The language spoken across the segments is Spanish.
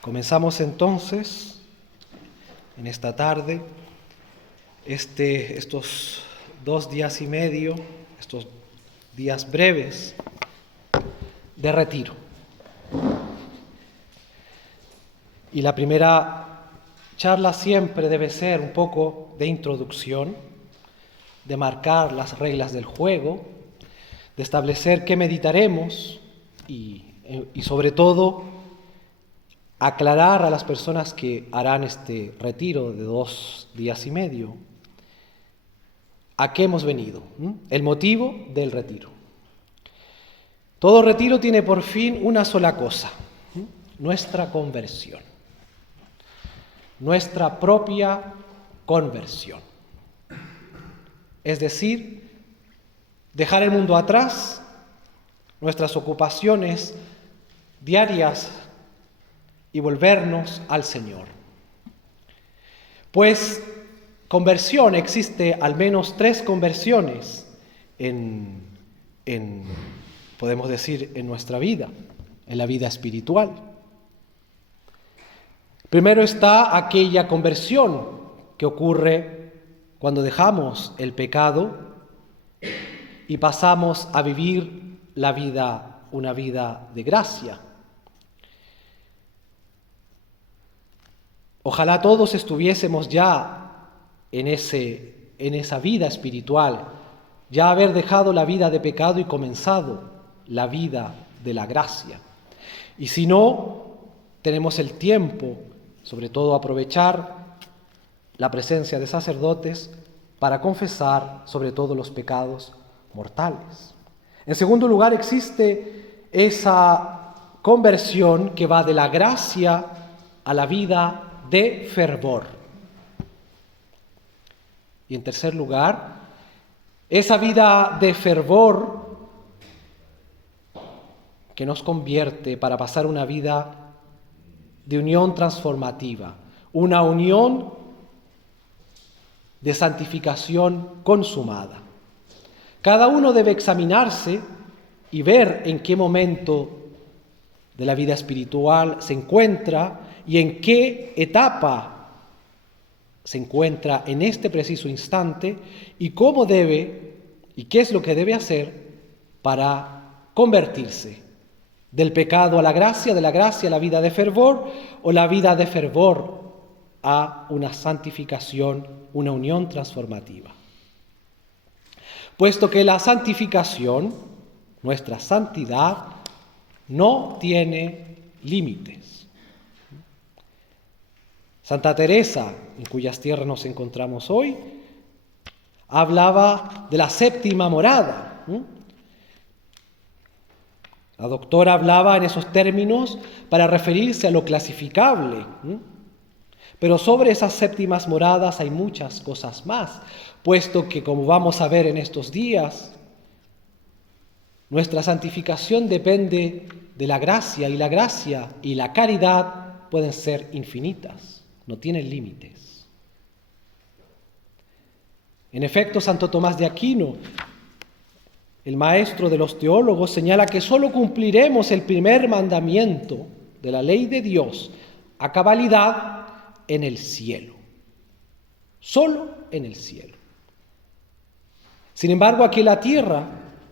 Comenzamos entonces, en esta tarde, estos 2 días y medio, estos días breves de retiro. Y la primera charla siempre debe ser un poco de introducción, de marcar las reglas del juego, de establecer qué meditaremos y sobre todo aclarar a las personas que harán este retiro de 2 días y medio a qué hemos venido, el motivo del retiro. Todo retiro tiene por fin una sola cosa, nuestra conversión, nuestra propia conversión. Es decir, dejar el mundo atrás, nuestras ocupaciones diarias y volvernos al Señor. Pues conversión, existe al menos 3 conversiones podemos decir, en nuestra vida, en la vida espiritual. Primero está aquella conversión que ocurre cuando dejamos el pecado y pasamos a vivir una vida de gracia. Ojalá todos estuviésemos ya en esa vida espiritual, ya haber dejado la vida de pecado y comenzado la vida de la gracia. Y si no, tenemos el tiempo, sobre todo aprovechar la presencia de sacerdotes para confesar sobre todo los pecados mortales. En segundo lugar, existe esa conversión que va de la gracia a la vida de fervor. Y en tercer lugar, esa vida de fervor que nos convierte para pasar una vida de unión transformativa, una unión de santificación consumada. Cada uno debe examinarse y ver en qué momento de la vida espiritual se encuentra y en qué etapa se encuentra en este preciso instante y cómo debe y qué es lo que debe hacer para convertirse del pecado a la gracia, de la gracia a la vida de fervor o la vida de fervor a una santificación, una unión transformativa. Puesto que la santificación, nuestra santidad, no tiene límites. Santa Teresa, en cuyas tierras nos encontramos hoy, hablaba de la séptima morada. La doctora hablaba en esos términos para referirse a lo clasificable. Pero sobre esas séptimas moradas hay muchas cosas más, puesto que, como vamos a ver en estos días, nuestra santificación depende de la gracia y la caridad pueden ser infinitas, no tienen límites. En efecto, Santo Tomás de Aquino, el maestro de los teólogos, señala que solo cumpliremos el primer mandamiento de la ley de Dios a cabalidad en el cielo. Solo en el cielo. Sin embargo, aquí en la tierra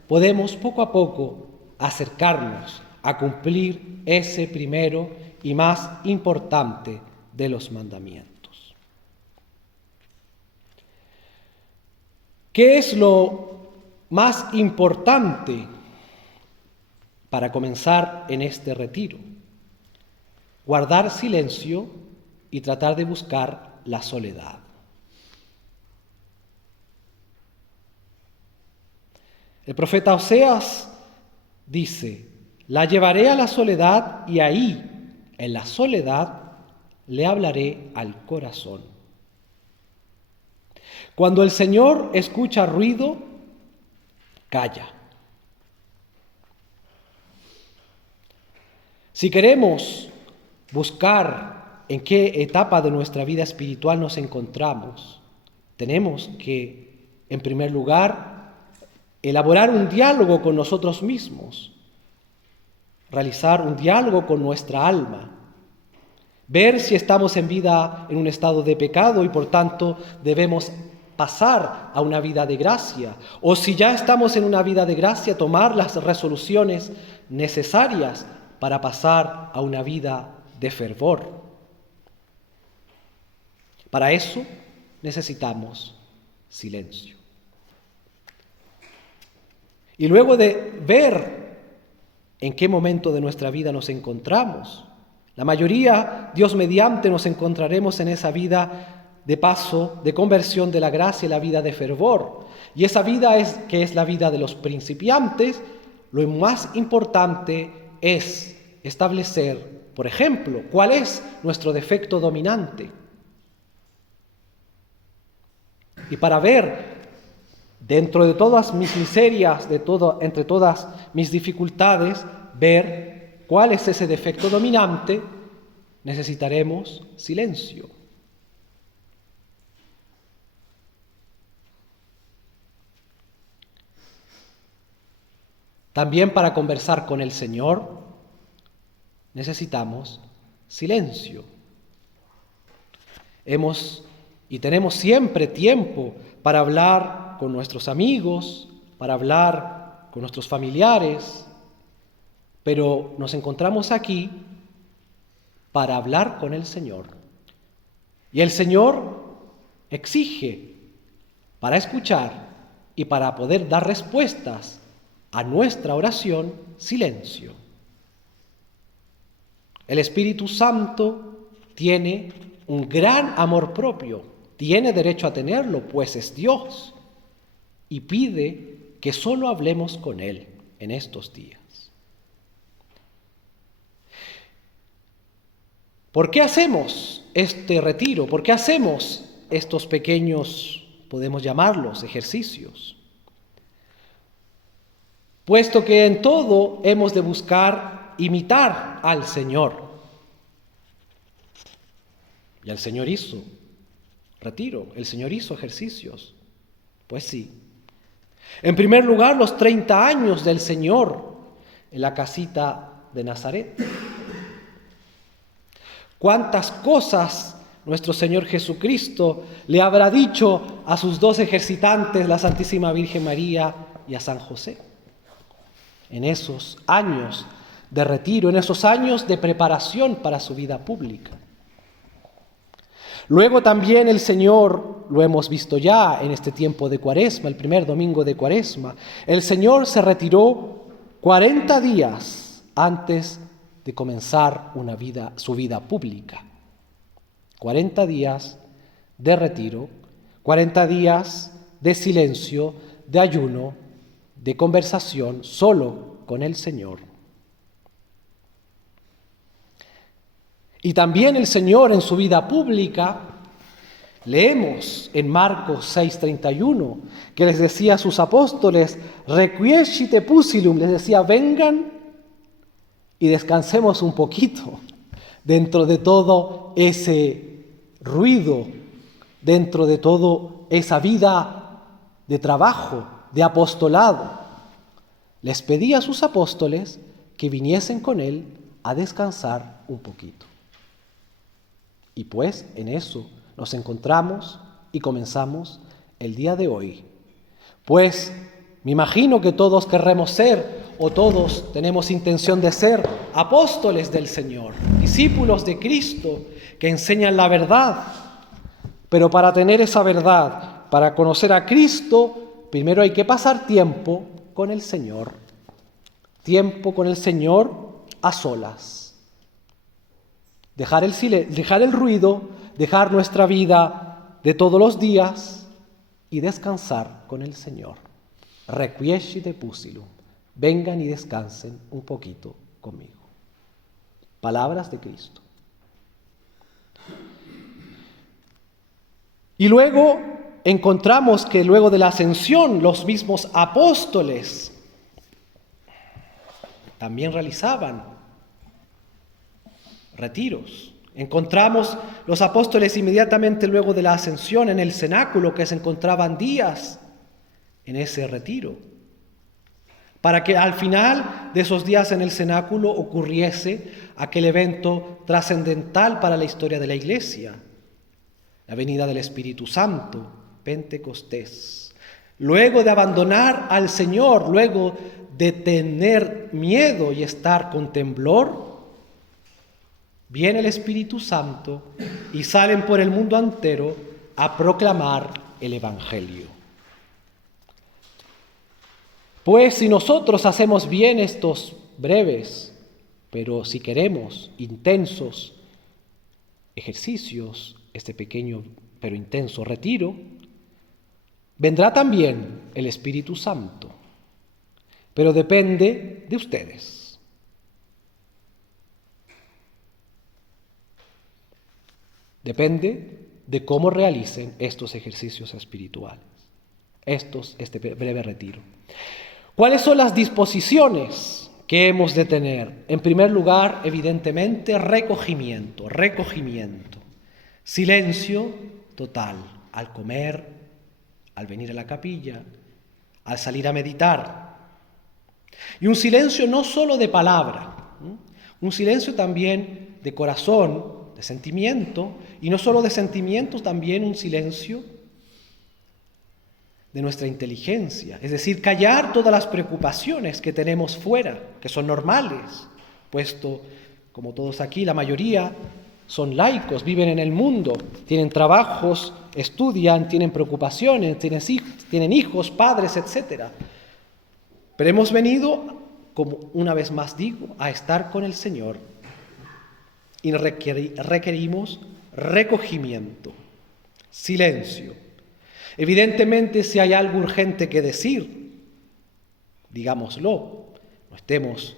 podemos poco a poco acercarnos a cumplir ese primero y más importante de los mandamientos. ¿Qué es lo más importante para comenzar en este retiro? Guardar silencio y tratar de buscar la soledad. El profeta Oseas dice: la llevaré a la soledad y ahí, en la soledad, le hablaré al corazón. Cuando el Señor escucha ruido, calla. Si queremos buscar en qué etapa de nuestra vida espiritual nos encontramos, tenemos que, en primer lugar, elaborar un diálogo con nosotros mismos, realizar un diálogo con nuestra alma, ver si estamos en un estado de pecado y por tanto debemos pasar a una vida de gracia, o si ya estamos en una vida de gracia, tomar las resoluciones necesarias para pasar a una vida de fervor. Para eso necesitamos silencio. Y luego de ver en qué momento de nuestra vida nos encontramos, la mayoría, Dios mediante, nos encontraremos en esa vida de paso, de conversión de la gracia y la vida de fervor. Y esa vida que es la vida de los principiantes, lo más importante es establecer, por ejemplo, cuál es nuestro defecto dominante. Y para ver, dentro de todas mis miserias, entre todas mis dificultades, ver cuál es ese defecto dominante, necesitaremos silencio. También para conversar con el Señor necesitamos silencio. Tenemos siempre tiempo para hablar con nuestros amigos, para hablar con nuestros familiares, pero nos encontramos aquí para hablar con el Señor. Y el Señor exige, para escuchar y para poder dar respuestas a nuestra oración, silencio. El Espíritu Santo tiene un gran amor propio, tiene derecho a tenerlo, pues es Dios, y pide que solo hablemos con Él en estos días. ¿Por qué hacemos este retiro? ¿Por qué hacemos estos pequeños, podemos llamarlos, ejercicios? Puesto que en todo hemos de buscar imitar al Señor. Y el Señor hizo retiro, el Señor hizo ejercicios. Pues sí. En primer lugar, los 30 años del Señor en la casita de Nazaret. ¿Cuántas cosas nuestro Señor Jesucristo le habrá dicho a sus dos ejercitantes, la Santísima Virgen María y a San José? En esos años de retiro, en esos años de preparación para su vida pública. Luego también el Señor, lo hemos visto ya en este tiempo de Cuaresma, el primer domingo de Cuaresma, el Señor se retiró 40 días antes de comenzar su vida pública. 40 días de retiro, 40 días de silencio, de ayuno, de conversación solo con el Señor. Y también el Señor en su vida pública, leemos en Marcos 6:31, que les decía a sus apóstoles, requiescite pusilum, les decía, vengan y descansemos un poquito dentro de todo ese ruido, dentro de toda esa vida de trabajo, de apostolado. Les pedía a sus apóstoles que viniesen con Él a descansar un poquito. Y pues en eso nos encontramos y comenzamos el día de hoy. Pues me imagino que todos querremos ser, o todos tenemos intención de ser, apóstoles del Señor, discípulos de Cristo, que enseñan la verdad. Pero para tener esa verdad, para conocer a Cristo, primero hay que pasar tiempo con el Señor. Tiempo con el Señor a solas. Dejar el ruido, dejar nuestra vida de todos los días y descansar con el Señor. Requiescite pusilum. Vengan y descansen un poquito conmigo. Palabras de Cristo. Y luego encontramos que luego de la ascensión, los mismos apóstoles también realizaban retiros. Encontramos los apóstoles inmediatamente luego de la ascensión en el cenáculo, que se encontraban días en ese retiro, para que al final de esos días en el cenáculo ocurriese aquel evento trascendental para la historia de la Iglesia, la venida del Espíritu Santo, Pentecostés. Luego de abandonar al Señor, luego de tener miedo y estar con temblor, viene el Espíritu Santo y salen por el mundo entero a proclamar el Evangelio. Pues si nosotros hacemos bien estos breves, pero si queremos, intensos ejercicios, este pequeño pero intenso retiro, vendrá también el Espíritu Santo, pero depende de ustedes. Depende de cómo realicen estos ejercicios espirituales, este breve retiro. ¿Cuáles son las disposiciones que hemos de tener? En primer lugar, evidentemente, recogimiento. Silencio total al comer, al venir a la capilla, al salir a meditar. Y un silencio no solo de palabra, un silencio también de corazón, de sentimiento, y no solo de sentimientos, también un silencio de nuestra inteligencia, es decir, callar todas las preocupaciones que tenemos fuera, que son normales, puesto, como todos aquí, la mayoría son laicos, viven en el mundo, tienen trabajos, estudian, tienen preocupaciones, tienen hijos, padres, etc. Pero hemos venido, como una vez más digo, a estar con el Señor y requerimos recogimiento, silencio. Evidentemente, si hay algo urgente que decir, digámoslo, no estemos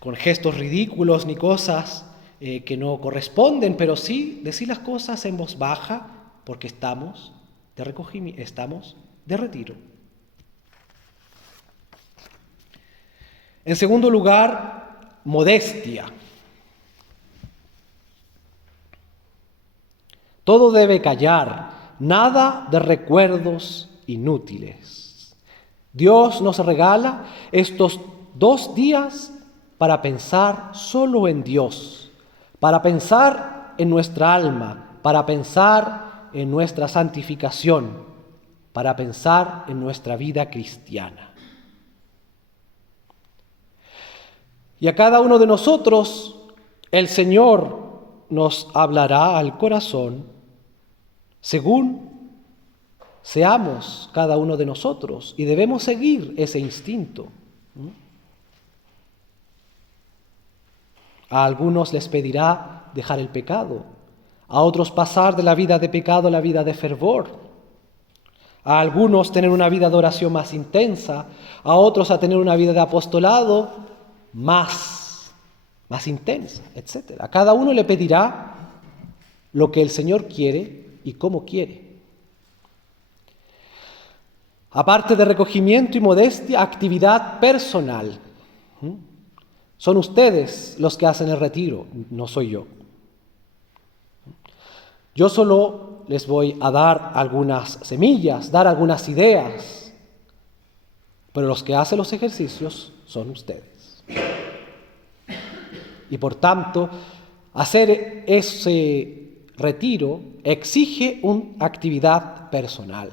con gestos ridículos ni cosas que no corresponden, pero sí decir las cosas en voz baja porque estamos de retiro. En segundo lugar, modestia. Todo debe callar. Nada de recuerdos inútiles. Dios nos regala estos 2 días para pensar solo en Dios, para pensar en nuestra alma, para pensar en nuestra santificación, para pensar en nuestra vida cristiana. Y a cada uno de nosotros el Señor nos hablará al corazón según seamos cada uno de nosotros, y debemos seguir ese instinto. A algunos les pedirá dejar el pecado, a otros pasar de la vida de pecado a la vida de fervor, a algunos tener una vida de oración más intensa, a otros a tener una vida de apostolado más intensa, etc. A cada uno le pedirá lo que el Señor quiere y cómo quiere. Aparte de recogimiento y modestia, actividad personal. Son ustedes los que hacen el retiro, no soy yo. Yo solo les voy a dar algunas semillas, dar algunas ideas, pero los que hacen los ejercicios son ustedes. Y por tanto, hacer ese retiro exige una actividad personal.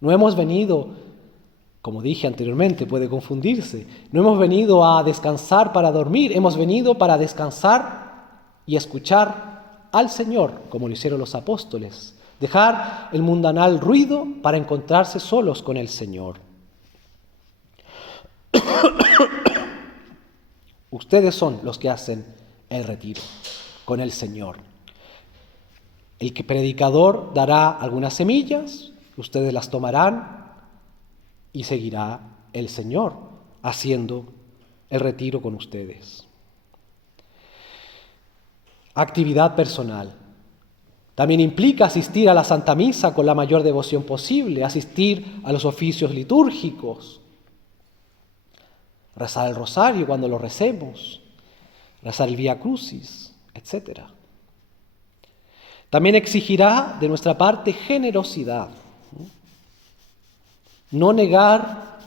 No hemos venido, como dije anteriormente, puede confundirse, no hemos venido a descansar para dormir, hemos venido para descansar y escuchar al Señor, como lo hicieron los apóstoles, dejar el mundanal ruido para encontrarse solos con el Señor. Ustedes son los que hacen el retiro con el Señor. El predicador dará algunas semillas, ustedes las tomarán y seguirá el Señor haciendo el retiro con ustedes. Actividad personal. También implica asistir a la Santa Misa con la mayor devoción posible, asistir a los oficios litúrgicos, rezar el rosario cuando lo recemos, rezar el Vía Crucis, etc. También exigirá de nuestra parte generosidad. No negar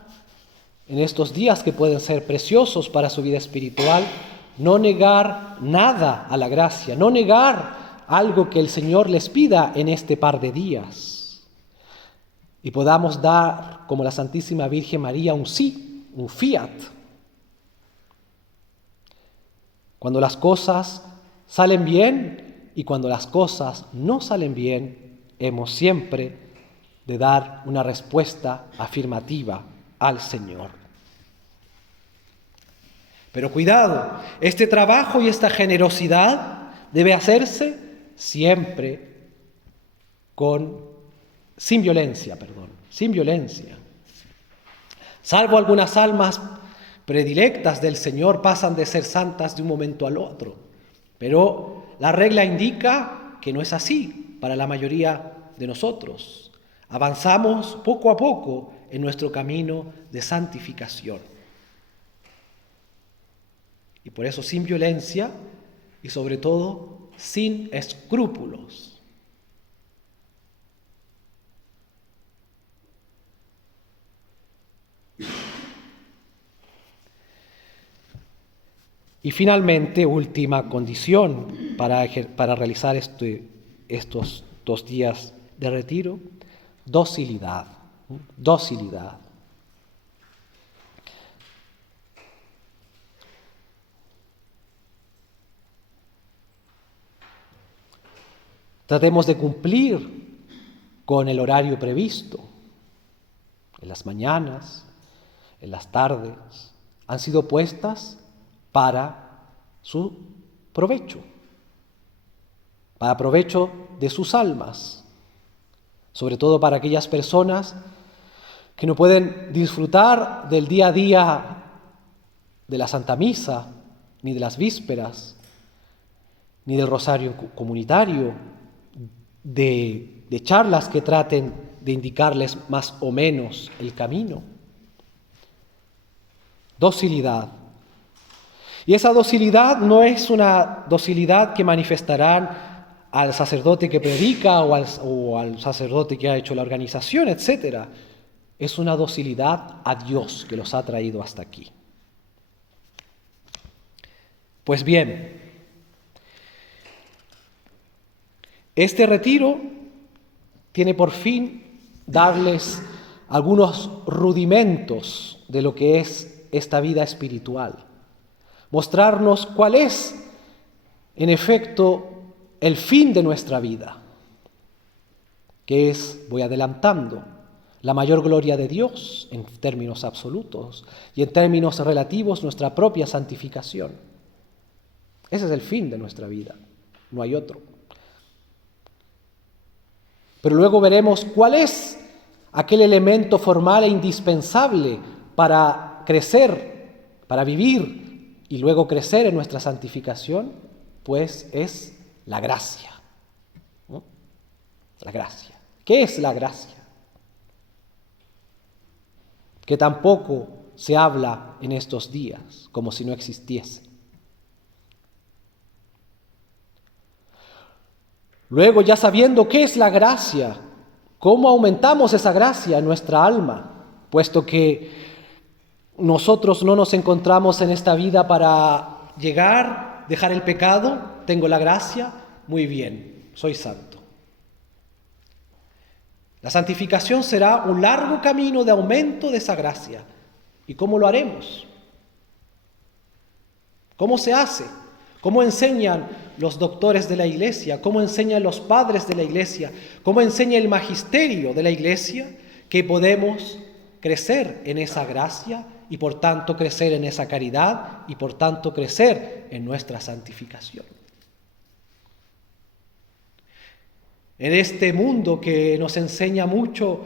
en estos días que pueden ser preciosos para su vida espiritual, no negar nada a la gracia, no negar algo que el Señor les pida en este par de días. Y podamos dar, como la Santísima Virgen María, un sí, un fiat. Cuando las cosas salen bien y cuando las cosas no salen bien, hemos siempre de dar una respuesta afirmativa al Señor. Pero cuidado, este trabajo y esta generosidad debe hacerse siempre sin violencia. Salvo algunas almas predilectas del Señor pasan de ser santas de un momento al otro. Pero la regla indica que no es así para la mayoría de nosotros. Avanzamos poco a poco en nuestro camino de santificación. Y por eso sin violencia y sobre todo sin escrúpulos. Y finalmente, última condición para realizar estos 2 días de retiro, docilidad. Docilidad. Tratemos de cumplir con el horario previsto. En las mañanas, en las tardes, han sido puestas para su provecho, para provecho de sus almas, sobre todo para aquellas personas que no pueden disfrutar del día a día de la Santa Misa, ni de las vísperas, ni del rosario comunitario, de charlas que traten de indicarles más o menos el camino. Docilidad. Y esa docilidad no es una docilidad que manifestarán al sacerdote que predica o al sacerdote que ha hecho la organización, etc. Es una docilidad a Dios que los ha traído hasta aquí. Pues bien, este retiro tiene por fin darles algunos rudimentos de lo que es esta vida espiritual. Mostrarnos cuál es, en efecto, el fin de nuestra vida, que es, voy adelantando, la mayor gloria de Dios en términos absolutos y en términos relativos nuestra propia santificación. Ese es el fin de nuestra vida, no hay otro. Pero luego veremos cuál es aquel elemento formal e indispensable para crecer, para vivir y luego crecer en nuestra santificación, pues es la gracia. ¿No? La gracia. ¿Qué es la gracia? Que tampoco se habla en estos días, como si no existiese. Luego, ya sabiendo qué es la gracia, ¿cómo aumentamos esa gracia en nuestra alma? Puesto que nosotros no nos encontramos en esta vida para llegar, dejar el pecado, tengo la gracia, muy bien, soy santo. La santificación será un largo camino de aumento de esa gracia. ¿Y cómo lo haremos? ¿Cómo se hace? ¿Cómo enseñan los doctores de la Iglesia? ¿Cómo enseñan los padres de la Iglesia? ¿Cómo enseña el magisterio de la Iglesia que podemos crecer en esa gracia y por tanto crecer en esa caridad y por tanto crecer en nuestra santificación? En este mundo que nos enseña mucho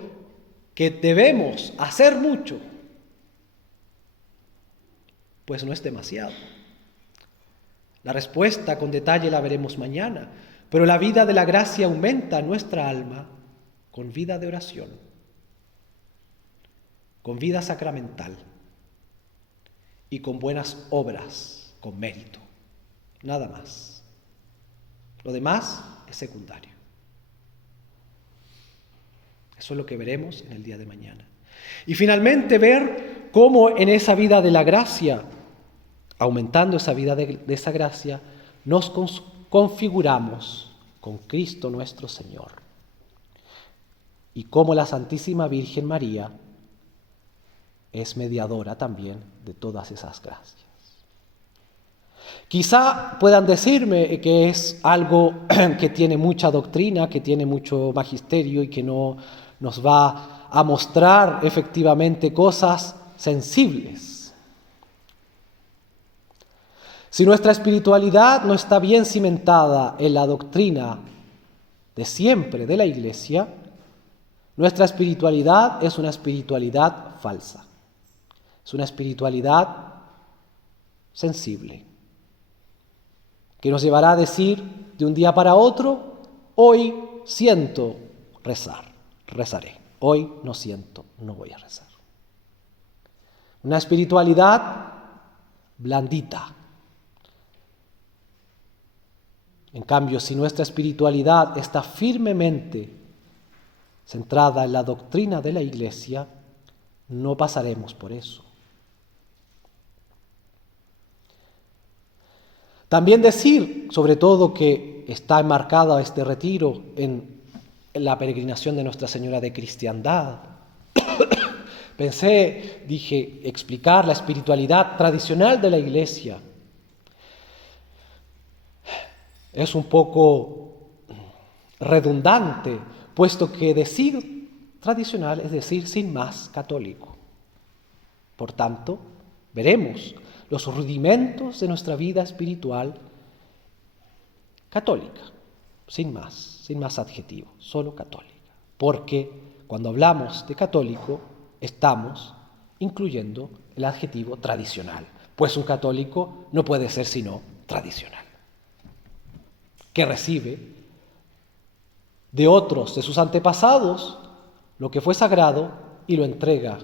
que debemos hacer mucho, pues no es demasiado. La respuesta con detalle la veremos mañana, pero la vida de la gracia aumenta en nuestra alma con vida de oración, con vida sacramental y con buenas obras, con mérito, nada más. Lo demás es secundario. Eso es lo que veremos en el día de mañana. Y finalmente ver cómo en esa vida de la gracia, aumentando esa vida de esa gracia, nos configuramos con Cristo nuestro Señor. Y cómo la Santísima Virgen María es mediadora también de todas esas gracias. Quizá puedan decirme que es algo que tiene mucha doctrina, que tiene mucho magisterio y que no nos va a mostrar efectivamente cosas sensibles. Si nuestra espiritualidad no está bien cimentada en la doctrina de siempre de la Iglesia, nuestra espiritualidad es una espiritualidad falsa. Es una espiritualidad sensible, que nos llevará a decir de un día para otro: hoy siento rezar, rezaré. Hoy no siento, no voy a rezar. Una espiritualidad blandita. En cambio, si nuestra espiritualidad está firmemente centrada en la doctrina de la Iglesia, no pasaremos por eso. También decir, sobre todo, que está enmarcado este retiro en la peregrinación de Nuestra Señora de Cristiandad. Dije, explicar la espiritualidad tradicional de la Iglesia. Es un poco redundante, puesto que decir tradicional es decir sin más católico. Por tanto, veremos los rudimentos de nuestra vida espiritual católica, sin más adjetivo, solo católica. Porque cuando hablamos de católico, estamos incluyendo el adjetivo tradicional, pues un católico no puede ser sino tradicional, que recibe de otros, de sus antepasados, lo que fue sagrado y lo entrega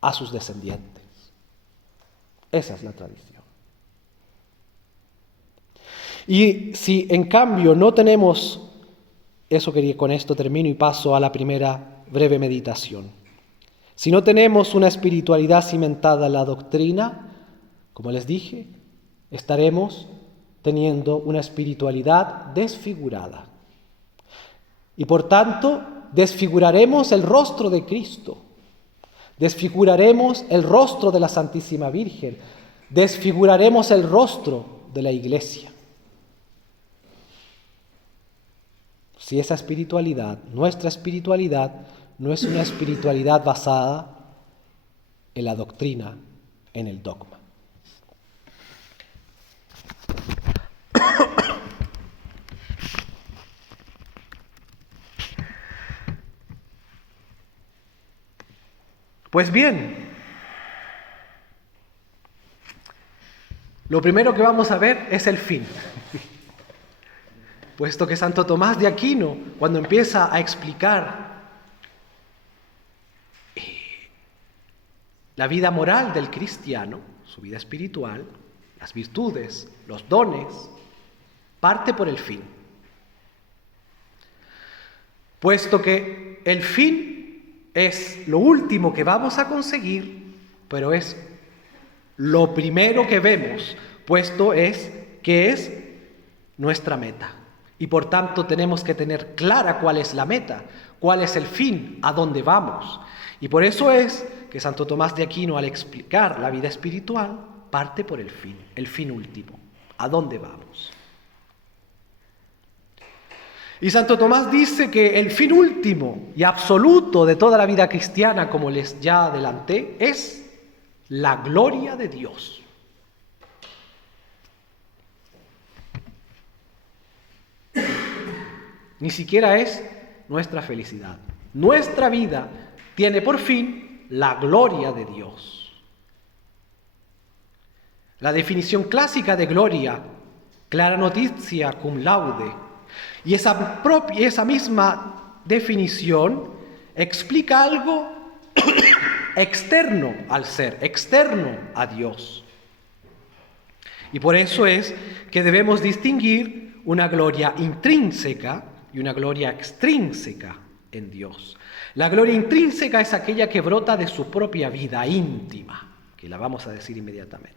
a sus descendientes. Esa es la tradición. Y si en cambio no tenemos, con esto termino y paso a la primera breve meditación. Si no tenemos una espiritualidad cimentada en la doctrina, como les dije, estaremos teniendo una espiritualidad desfigurada. Y por tanto, desfiguraremos el rostro de Cristo. Desfiguraremos el rostro de la Santísima Virgen, desfiguraremos el rostro de la Iglesia. Si esa espiritualidad, nuestra espiritualidad, no es una espiritualidad basada en la doctrina, en el dogma. Pues bien, lo primero que vamos a ver es el fin. Puesto que Santo Tomás de Aquino, cuando empieza a explicar la vida moral del cristiano, su vida espiritual, las virtudes, los dones, parte por el fin. Puesto que el fin es lo último que vamos a conseguir, pero es lo primero que vemos, puesto que es nuestra meta. Y por tanto tenemos que tener clara cuál es la meta, cuál es el fin, a dónde vamos. Y por eso es que Santo Tomás de Aquino, al explicar la vida espiritual, parte por el fin último, a dónde vamos. Y Santo Tomás dice que el fin último y absoluto de toda la vida cristiana, como les ya adelanté, es la gloria de Dios. Ni siquiera es nuestra felicidad. Nuestra vida tiene por fin la gloria de Dios. La definición clásica de gloria, clara noticia cum laude, y esa misma definición explica algo externo al ser, externo a Dios. Y por eso es que debemos distinguir una gloria intrínseca y una gloria extrínseca en Dios. La gloria intrínseca es aquella que brota de su propia vida íntima, que la vamos a decir inmediatamente.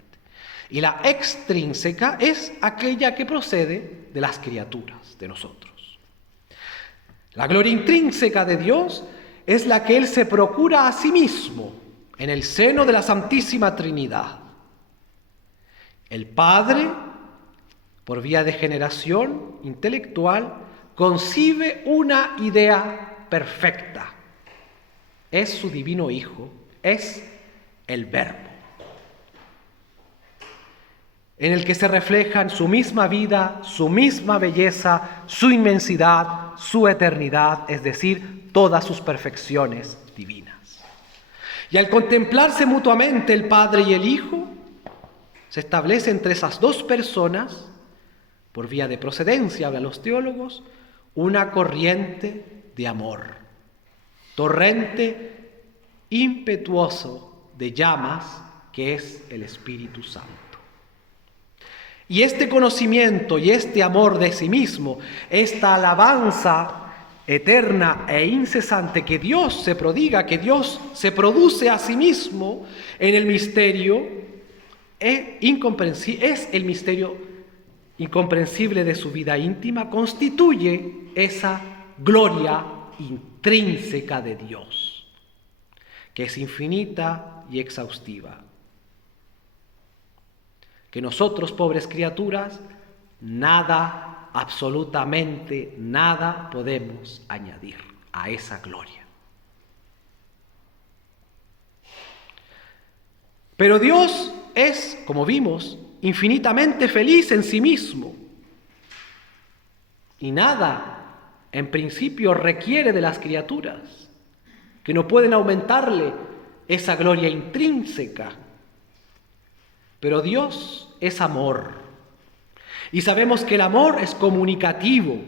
Y la extrínseca es aquella que procede de las criaturas, de nosotros. La gloria intrínseca de Dios es la que Él se procura a sí mismo en el seno de la Santísima Trinidad. El Padre, por vía de generación intelectual, concibe una idea perfecta. Es su divino Hijo, es el Verbo, en el que se reflejan su misma vida, su misma belleza, su inmensidad, su eternidad, es decir, todas sus perfecciones divinas. Y al contemplarse mutuamente el Padre y el Hijo, se establece entre esas dos personas, por vía de procedencia, hablan los teólogos, una corriente de amor, torrente impetuoso de llamas que es el Espíritu Santo. Y este conocimiento y este amor de sí mismo, esta alabanza eterna e incesante que Dios se prodiga, que Dios se produce a sí mismo en el misterio, es el misterio incomprensible de su vida íntima, constituye esa gloria intrínseca de Dios, que es infinita y exhaustiva, que nosotros, pobres criaturas, nada, absolutamente nada podemos añadir a esa gloria. Pero Dios es, como vimos, infinitamente feliz en sí mismo. Y nada, en principio, requiere de las criaturas, que no pueden aumentarle esa gloria intrínseca. Pero Dios es amor. Y sabemos que el amor es comunicativo.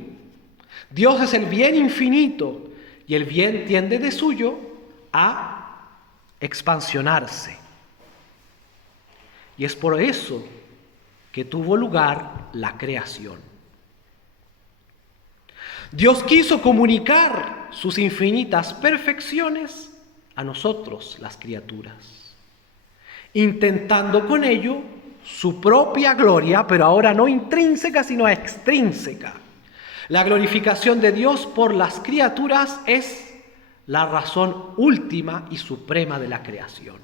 Dios es el bien infinito y el bien tiende de suyo a expansionarse. Y es por eso que tuvo lugar la creación. Dios quiso comunicar sus infinitas perfecciones a nosotros, las criaturas, intentando con ello su propia gloria, pero ahora no intrínseca, sino extrínseca. La glorificación de Dios por las criaturas es la razón última y suprema de la creación.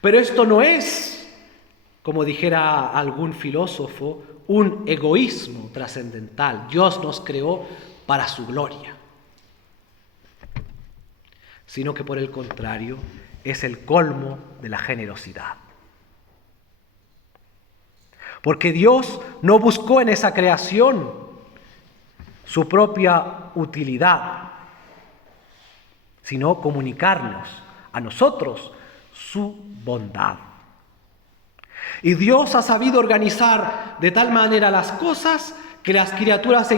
Pero esto no es, como dijera algún filósofo, un egoísmo trascendental. Dios nos creó para su gloria, sino que por el contrario es el colmo de la generosidad. Porque Dios no buscó en esa creación su propia utilidad, sino comunicarnos a nosotros su bondad. Y Dios ha sabido organizar de tal manera las cosas que las criaturas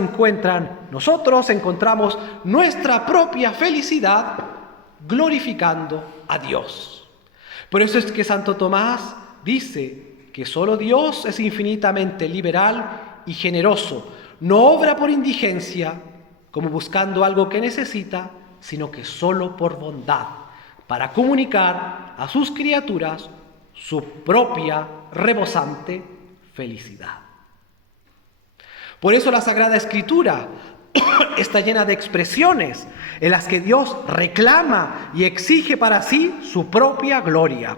nosotros encontramos nuestra propia felicidad glorificando a Dios. Por eso es que Santo Tomás dice que solo Dios es infinitamente liberal y generoso. No obra por indigencia, como buscando algo que necesita, sino que solo por bondad, para comunicar a sus criaturas su propia rebosante felicidad. Por eso la Sagrada Escritura está llena de expresiones en las que Dios reclama y exige para sí su propia gloria.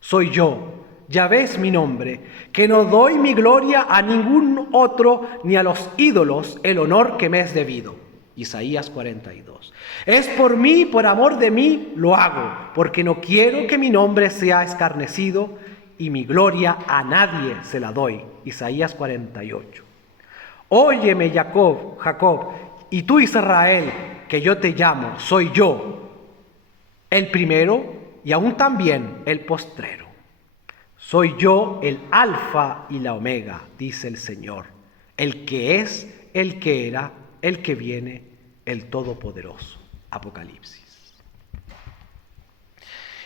Soy yo, Yahvé es mi nombre, que no doy mi gloria a ningún otro ni a los ídolos el honor que me es debido. Isaías 42. Es por mí, por amor de mí, lo hago, porque no quiero que mi nombre sea escarnecido y mi gloria a nadie se la doy. Isaías 48. Óyeme, Jacob, y tú, Israel, que yo te llamo, soy yo, el primero y aún también el postrero. Soy yo el alfa y la omega, dice el Señor, el que es, el que era, el que viene, el Todopoderoso. Apocalipsis.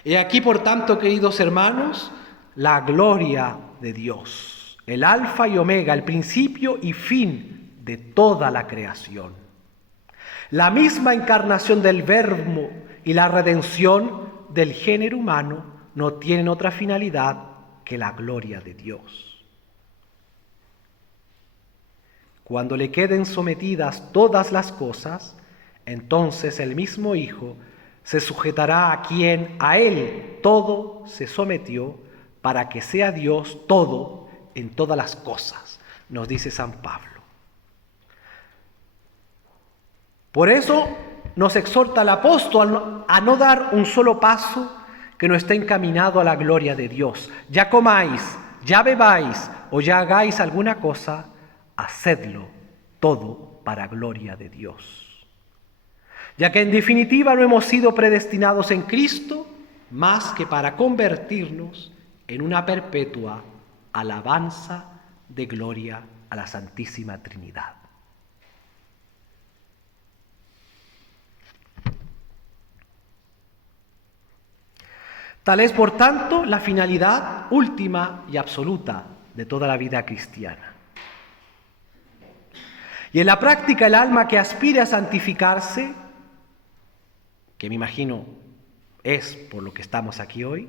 He aquí, por tanto, queridos hermanos, la gloria de Dios, el alfa y omega, el principio y fin de toda la creación. La misma encarnación del Verbo y la redención del género humano no tienen otra finalidad que la gloria de Dios. Cuando le queden sometidas todas las cosas, entonces el mismo Hijo se sujetará a quien a Él todo se sometió, para que sea Dios todo en todas las cosas, nos dice San Pablo. Por eso nos exhorta el apóstol a no dar un solo paso que no esté encaminado a la gloria de Dios. Ya comáis, ya bebáis o ya hagáis alguna cosa, hacedlo todo para gloria de Dios. Ya que en definitiva no hemos sido predestinados en Cristo más que para convertirnos en una perpetua alabanza de gloria a la Santísima Trinidad. Tal es, por tanto, la finalidad última y absoluta de toda la vida cristiana. Y en la práctica el alma que aspire a santificarse, que me imagino es por lo que estamos aquí hoy,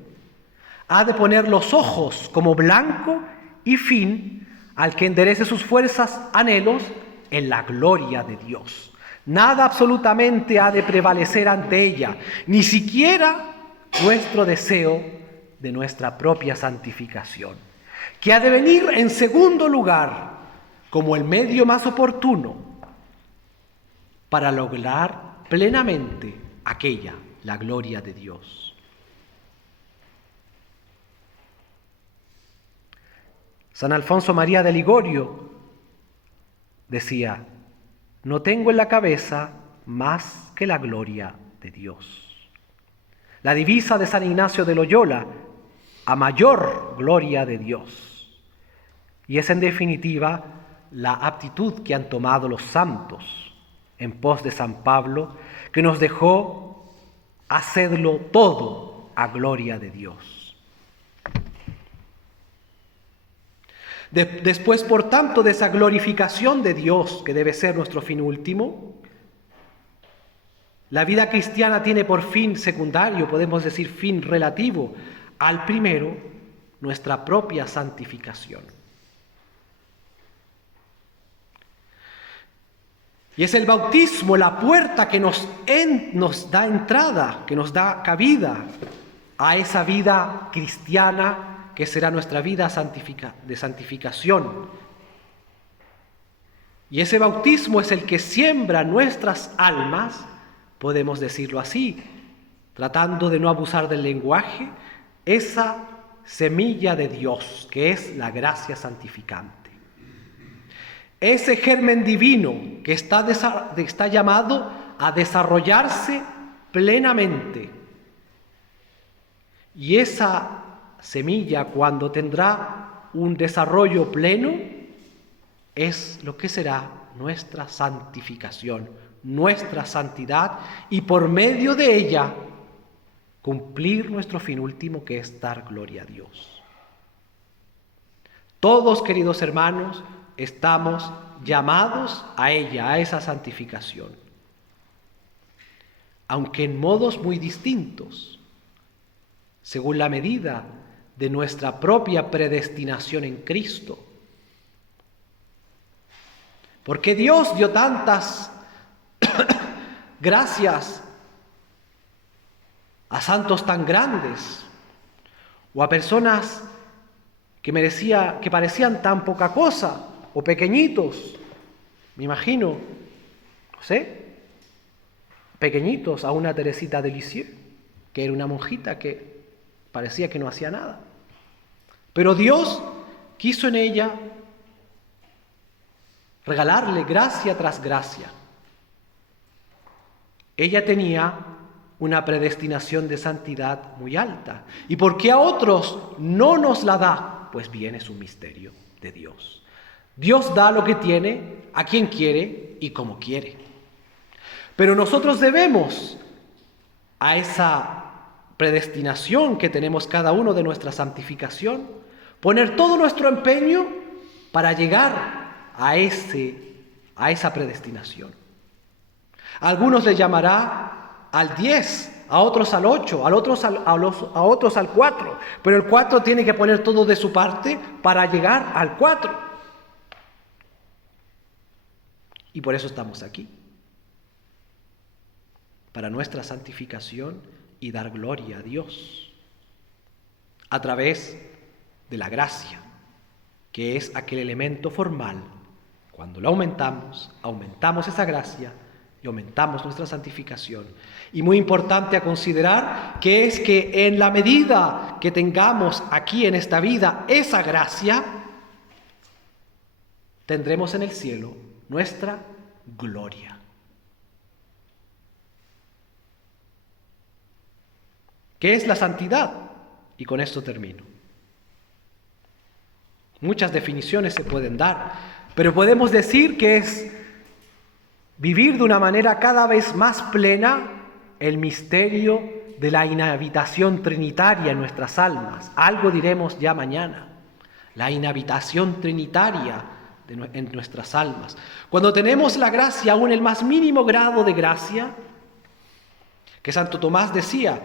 ha de poner los ojos como blanco y fin al que enderece sus fuerzas, anhelos en la gloria de Dios. Nada absolutamente ha de prevalecer ante ella, ni siquiera nuestro deseo de nuestra propia santificación, que ha de venir en segundo lugar como el medio más oportuno para lograr plenamente aquella, la gloria de Dios. San Alfonso María de Ligorio decía: no tengo en la cabeza más que la gloria de Dios. La divisa de San Ignacio de Loyola: a mayor gloria de Dios. Y es en definitiva la aptitud que han tomado los santos en pos de San Pablo, que nos dejó hacerlo todo a gloria de Dios. Después, por tanto, de esa glorificación de Dios, que debe ser nuestro fin último, la vida cristiana tiene por fin secundario, podemos decir fin relativo al primero, nuestra propia santificación. Y es el bautismo la puerta que nos da entrada, que nos da cabida a esa vida cristiana que será nuestra vida de santificación. Y ese bautismo es el que siembra nuestras almas, podemos decirlo así, tratando de no abusar del lenguaje, esa semilla de Dios que es la gracia santificante. Ese germen divino que está llamado a desarrollarse plenamente. Y esa semilla, cuando tendrá un desarrollo pleno, es lo que será nuestra santificación, nuestra santidad, y por medio de ella cumplir nuestro fin último, que es dar gloria a Dios. Todos, queridos hermanos, estamos llamados a ella, a esa santificación, aunque en modos muy distintos, según la medida de nuestra propia predestinación en Cristo. Porque Dios dio tantas gracias a santos tan grandes o a personas que parecían tan poca cosa o pequeñitos, me imagino, no sé, pequeñitos, a una Teresita de Lisieux, que era una monjita que parecía que no hacía nada. Pero Dios quiso en ella regalarle gracia tras gracia. Ella tenía una predestinación de santidad muy alta. ¿Y por qué a otros no nos la da? Pues bien, es un misterio de Dios. Dios da lo que tiene a quien quiere y como quiere. Pero nosotros debemos a esa predestinación que tenemos cada uno de nuestra santificación poner todo nuestro empeño para llegar a esa predestinación. A algunos le llamará al 10, a otros al 8, a otros al 4. Pero el 4 tiene que poner todo de su parte para llegar al 4. Y por eso estamos aquí. Para nuestra santificación y dar gloria a Dios. A través de la gracia, que es aquel elemento formal. Cuando lo aumentamos esa gracia y aumentamos nuestra santificación. Y muy importante a considerar que es que en la medida que tengamos aquí en esta vida esa gracia, tendremos en el cielo nuestra gloria. ¿Qué es la santidad? Y con esto termino. Muchas definiciones se pueden dar, pero podemos decir que es vivir de una manera cada vez más plena el misterio de la inhabitación trinitaria en nuestras almas. Algo diremos ya mañana. La inhabitación trinitaria en nuestras almas. Cuando tenemos la gracia, aún el más mínimo grado de gracia, que Santo Tomás decía,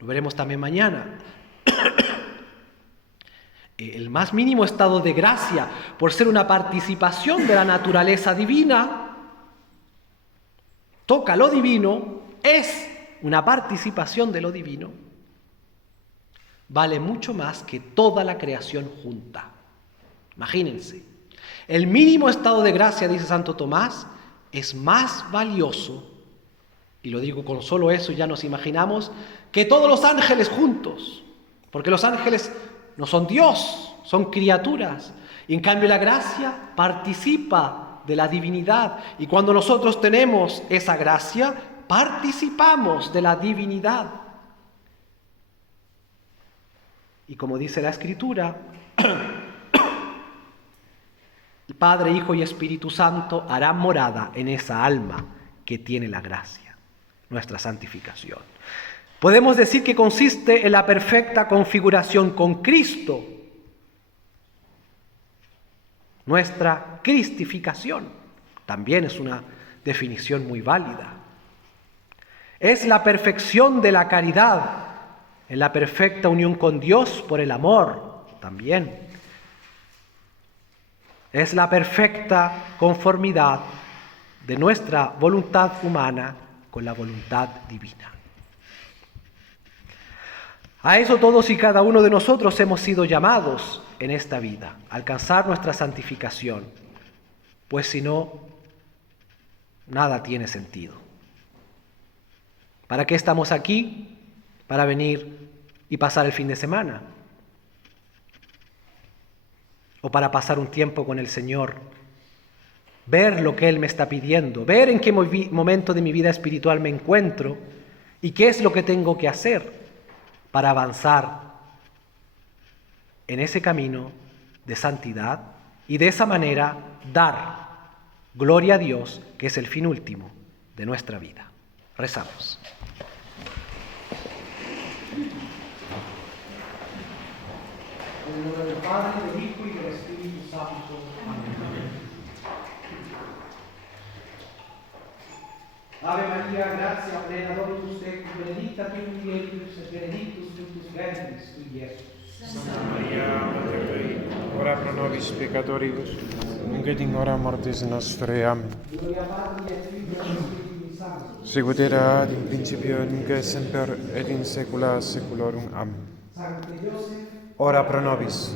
lo veremos también mañana, el más mínimo estado de gracia, por ser una participación de la naturaleza divina, toca lo divino, es una participación de lo divino, vale mucho más que toda la creación junta. Imagínense, el mínimo estado de gracia, dice Santo Tomás, es más valioso, y lo digo con solo eso, ya nos imaginamos, que todos los ángeles juntos, porque los ángeles no son Dios, son criaturas, y en cambio la gracia participa de la divinidad, y cuando nosotros tenemos esa gracia, participamos de la divinidad. Y como dice la Escritura, el Padre, Hijo y Espíritu Santo harán morada en esa alma que tiene la gracia, nuestra santificación. Podemos decir que consiste en la perfecta configuración con Cristo, nuestra cristificación. También es una definición muy válida. Es la perfección de la caridad, en la perfecta unión con Dios por el amor, también. Es la perfecta conformidad de nuestra voluntad humana con la voluntad divina. A eso todos y cada uno de nosotros hemos sido llamados en esta vida, a alcanzar nuestra santificación, pues si no, nada tiene sentido. ¿Para qué estamos aquí? Para venir y pasar el fin de semana. O para pasar un tiempo con el Señor, ver lo que Él me está pidiendo, ver en qué momento de mi vida espiritual me encuentro y qué es lo que tengo que hacer para avanzar en ese camino de santidad y de esa manera dar gloria a Dios, que es el fin último de nuestra vida. Rezamos. En el nombre del Padre, del Hijo y del Espíritu Santo. Amén. Ave María, gracia plena, Dominus tecum, benedicta tu mulieribus et benedictus fructus ventris tui, Iesus. Santa Maria, Mater Dei, ora pro nobis peccatoribus, nunc et in hora mortis nostrae. Amen. Gloria Patri et Filii et Spiritus Sancti. Sicut erat in principio, nunc et semper, et in saecula saeculorum. Amen. Sancte Joseph, Ora pro nobis.